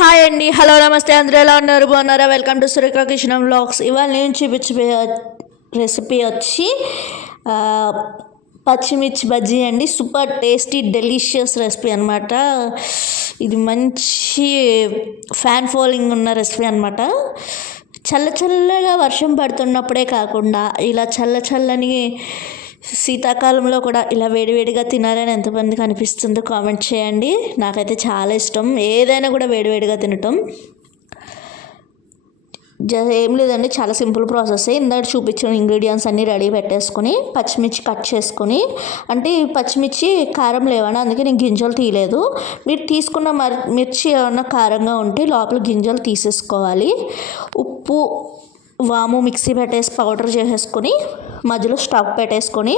Hi అండి, hello, నమస్తే. అందరూ ఎలా ఉన్నారు? బాగున్నారా? Welcome to Surekha kitchen vlogs. ఇవాళ నేను చూపించబోయే రెసిపీ వచ్చి పచ్చిమిర్చి బజ్జీ అండి. సూపర్ టేస్టీ డెలిషియస్ రెసిపీ అనమాట. ఇది మంచి ఫ్యాన్ ఫాలోయింగ్ ఉన్న రెసిపీ అనమాట. చల్లగా వర్షం పడుతున్నప్పుడే కాకుండా ఇలా చల్లని శీతాకాలంలో కూడా ఇలా వేడివేడిగా తినాలని ఎంతమందికి అనిపిస్తుందో కామెంట్ చేయండి. నాకైతే చాలా ఇష్టం ఏదైనా కూడా వేడివేడిగా తినటం. ఏం లేదండి, చాలా సింపుల్ ప్రాసెస్. ఇందాక చూపించిన ఇంగ్రీడియంట్స్ అన్నీ రెడీ పెట్టేసుకొని పచ్చిమిర్చి కట్ చేసుకొని, అంటే పచ్చిమిర్చి కారం లేవని అందుకే నేను గింజలు తీయలేదు. మీరు తీసుకున్న మిర్చి ఏమన్నా కారంగా ఉంటే లోపల గింజలు తీసేసుకోవాలి. ఉప్పు, వాము మిక్సీ పెట్టేసి పౌడర్ చేసేసుకొని మధ్యలో స్టవ్ పెట్టేసుకొని,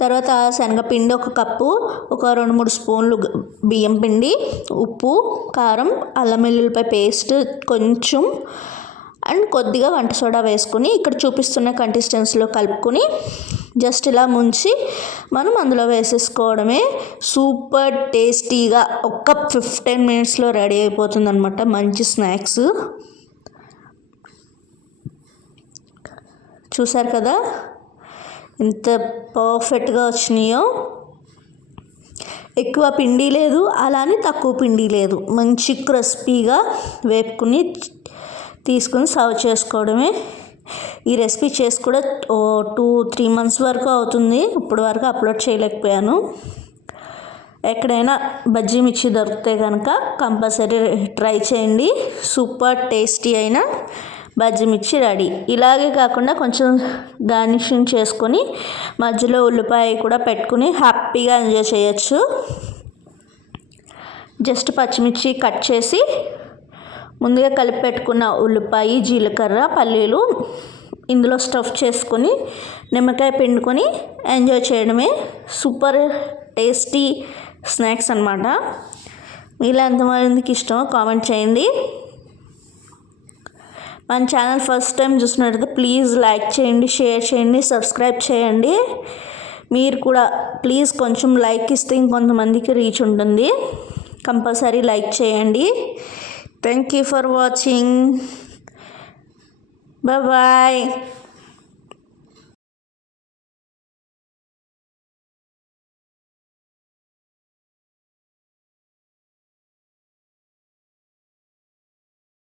తర్వాత శనగపిండి ఒక కప్పు, ఒక 2-3 స్పూన్లు బియ్యం పిండి, ఉప్పు, కారం, అల్లం వెల్లుల్లిపాయ పేస్ట్ కొంచెం అండ్ కొద్దిగా వంట సోడా వేసుకొని ఇక్కడ చూపిస్తున్న కన్సిస్టెన్సీలో కలుపుకొని జస్ట్ ఇలా ముంచి మనం అందులో వేసేసుకోవడమే. సూపర్ టేస్టీగా ఒక 15 మినిట్స్లో రెడీ అయిపోతుంది అనమాట. మంచి స్నాక్స్. చూసారు కదా ఎంత పర్ఫెక్ట్గా వచ్చినాయో. ఎక్కువ పిండి లేదు, అలానే తక్కువ పిండి లేదు. మంచి క్రిస్పీగా వేపుకుని తీసుకుని సర్వ్ చేసుకోవడమే. ఈ రెసిపీ చేసి కూడా 2-3 మంత్స్ వరకు అవుతుంది. ఇప్పటి వరకు అప్లోడ్ చేయలేకపోయాను. ఎక్కడైనా బజ్జీ మిర్చి దొరికితే కనుక కంపల్సరీ ట్రై చేయండి. సూపర్ టేస్టీ అయిన బజ్జీ మిర్చి రెడీ. ఇలాగే కాకుండా కొంచెం గార్నిషింగ్ చేసుకొని మధ్యలో ఉల్లిపాయ కూడా పెట్టుకుని హ్యాపీగా ఎంజాయ్ చేయొచ్చు. జస్ట్ పచ్చిమిర్చి కట్ చేసి ముందుగా కలిపి పెట్టుకున్న ఉల్లిపాయ, జీలకర్ర, పల్లీలు ఇందులో స్టఫ్ చేసుకొని నిమ్మకాయ పిండుకొని ఎంజాయ్ చేయడమే. సూపర్ టేస్టీ స్నాక్స్ అన్నమాట. మీలో ఎంతమందికి ఇష్టమో కామెంట్ చేయండి. మన ఛానల్ ఫస్ట్ టైం చూసినట్లయితే ప్లీజ్ లైక్ చేయండి, షేర్ చేయండి, సబ్స్క్రైబ్ చేయండి. మీరు కూడా ప్లీజ్ కొంచెం లైక్ ఇస్తే ఇంకొంతమందికి రీచ్ ఉంటుంది. కంపల్సరీ లైక్ చేయండి. Thank you for watching. Bye.